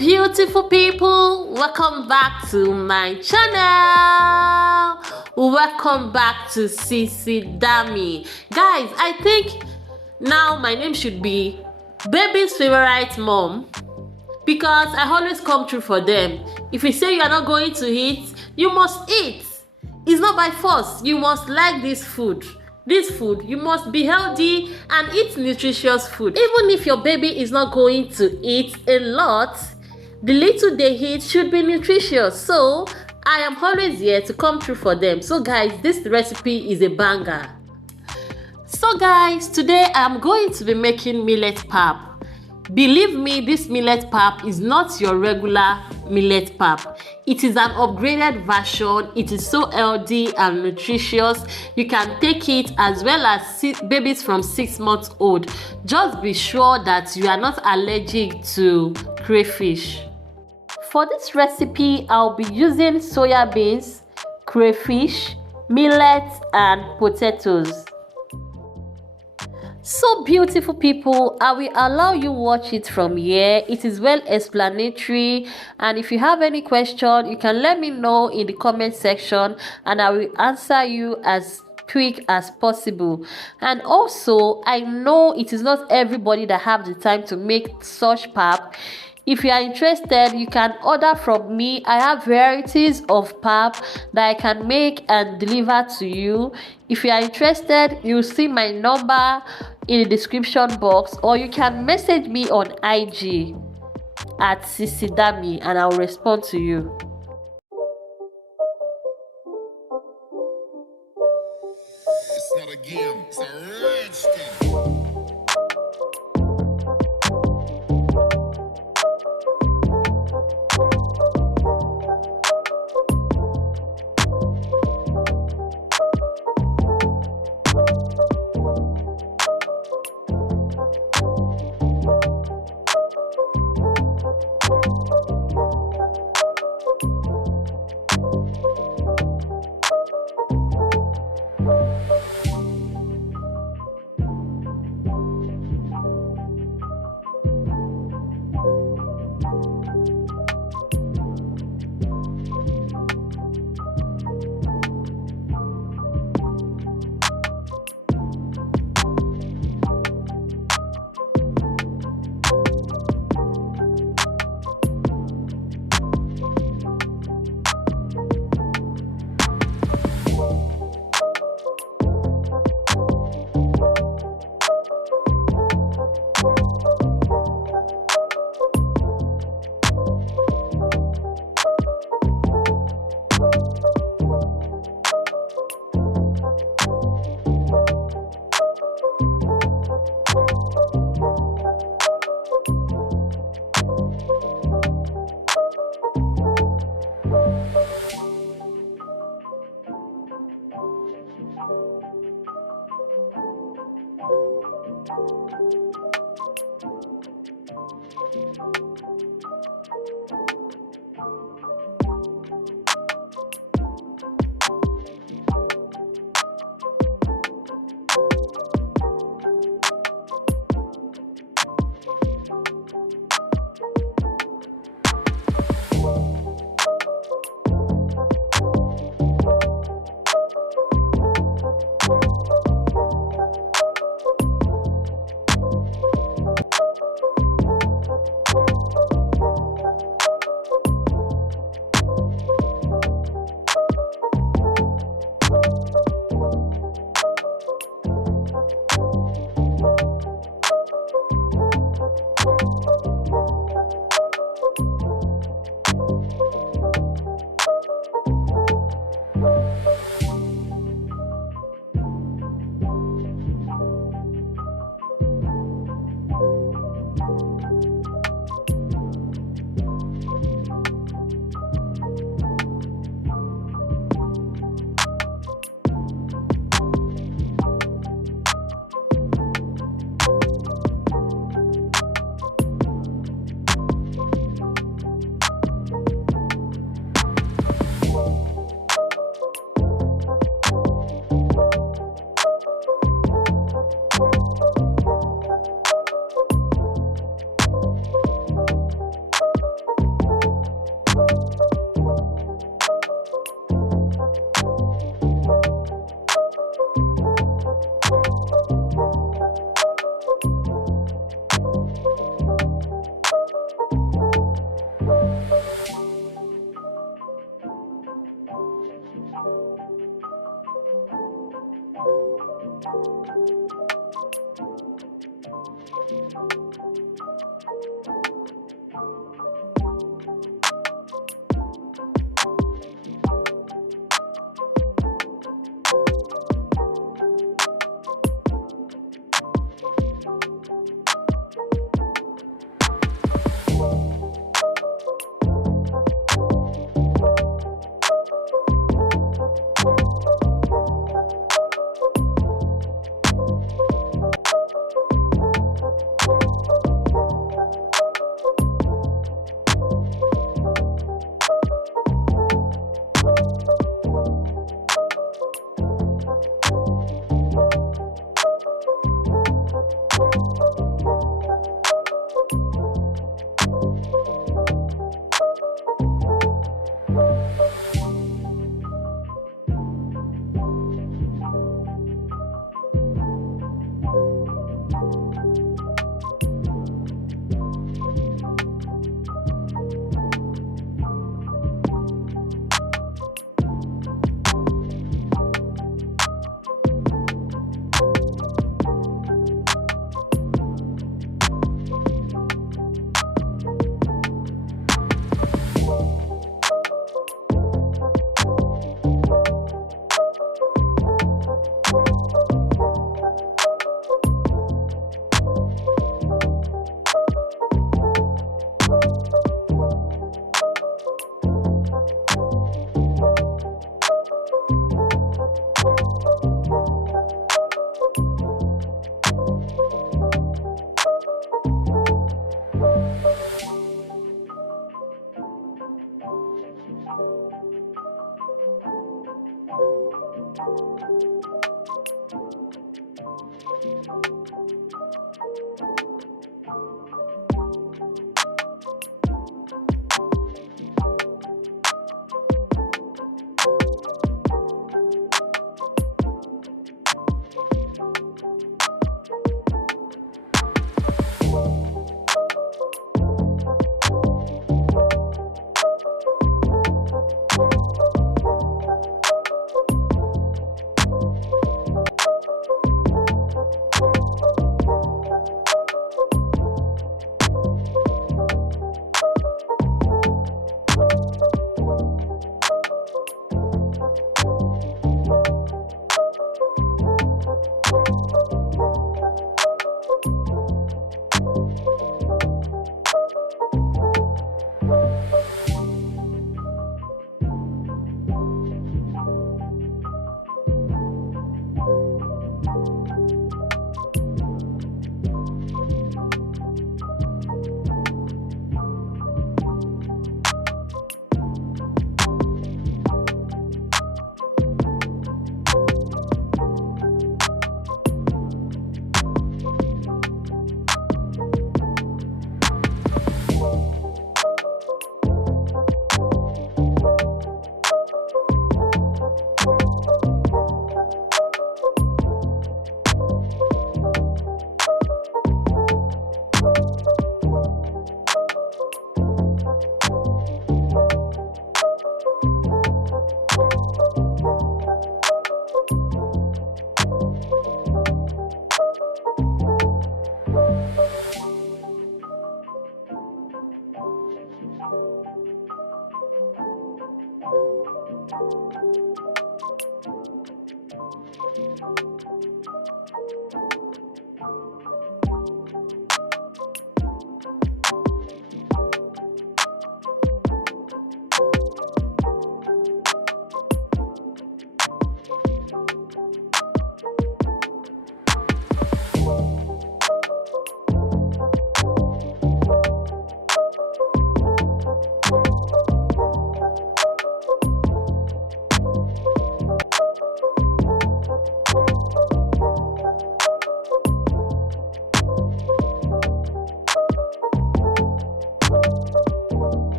beautiful people, welcome back to my channel. Welcome back to Sisidammie. Guys, I think now my name should be baby's favorite mom, because I always come through for them. If you say you are not going to eat, you must eat. It's not by force. You must like this food. You must be healthy and eat nutritious food. Even if your baby is not going to eat a lot, the little they eat should be nutritious. So I am always here to come through for them. So guys, this recipe is a banger. So guys, today I'm going to be making millet pap. Believe me, this millet pap is not your regular millet pap. It is an upgraded version. It is so healthy and nutritious. You can take it as well as babies from 6 months old. Just be sure that you are not allergic to crayfish. For this recipe, I'll be using soya beans, crayfish, millet, and potatoes. So beautiful people, I will allow you watch it from here. It is well explanatory, and if you have any question, you can let me know in the comment section and I will answer you as quick as possible. And also, I know it is not everybody that have the time to make such pap. If you are interested, you can order from me. I have varieties of pap that I can make and deliver to you. If you are interested, you'll see my number in the description box, or you can message me on IG at Sisidammie and I'll respond to you.